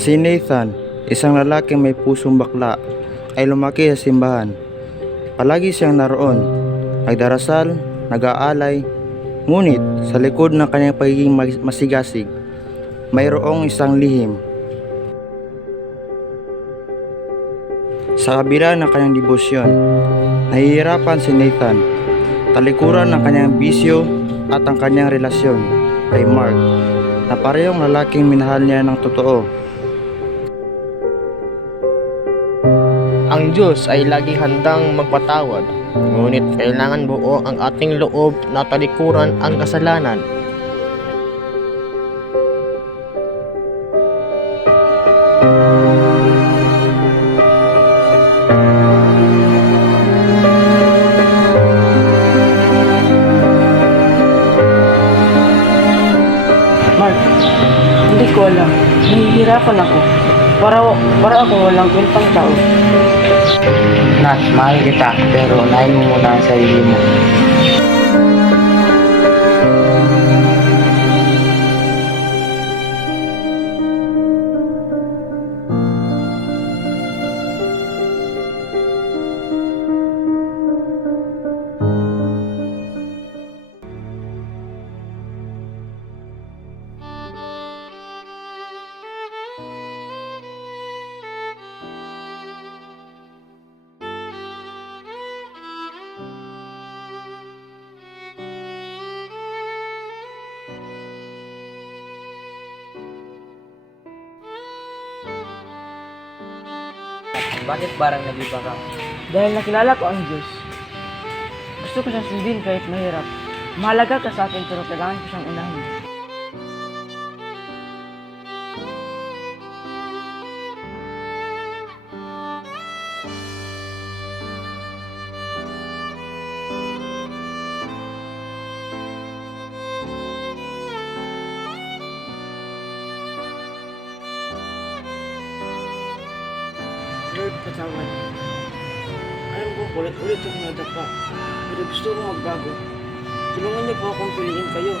Si Nathan, isang lalaking may pusong bakla, ay lumaki sa simbahan. Palagi siyang naroon, nagdarasal, nag-aalay, ngunit sa likod ng kanyang pagiging masigasig, mayroong isang lihim. Sa kabila ng kanyang debosyon, nahihirapan si Nathan, talikuran ng kanyang bisyo at ang kanyang relasyon kay Mark, na parehong lalaking minahal niya ng totoo. Ang Diyos ay lagi handang magpatawad, ngunit kailangan buo ang ating loob na talikuran ang kasalanan. Mark, hindi ko alam. Nahihirapan ako. Para ako walang kwentang tao. Nat, mahal kita, pero unahin mo muna ang sarili mo. Bakit parang nag-iba ka? Dahil nakilala ko ang Diyos. Gusto ko siyang sundin kahit mahirap. Mahalaga ka sa akin pero kailangan ko siyang unahin. Lord, patawad. Alam ko, ulit-ulit ako nadapa. Pero gusto ko magbago. Tulungan niyo po akong piliin kayo.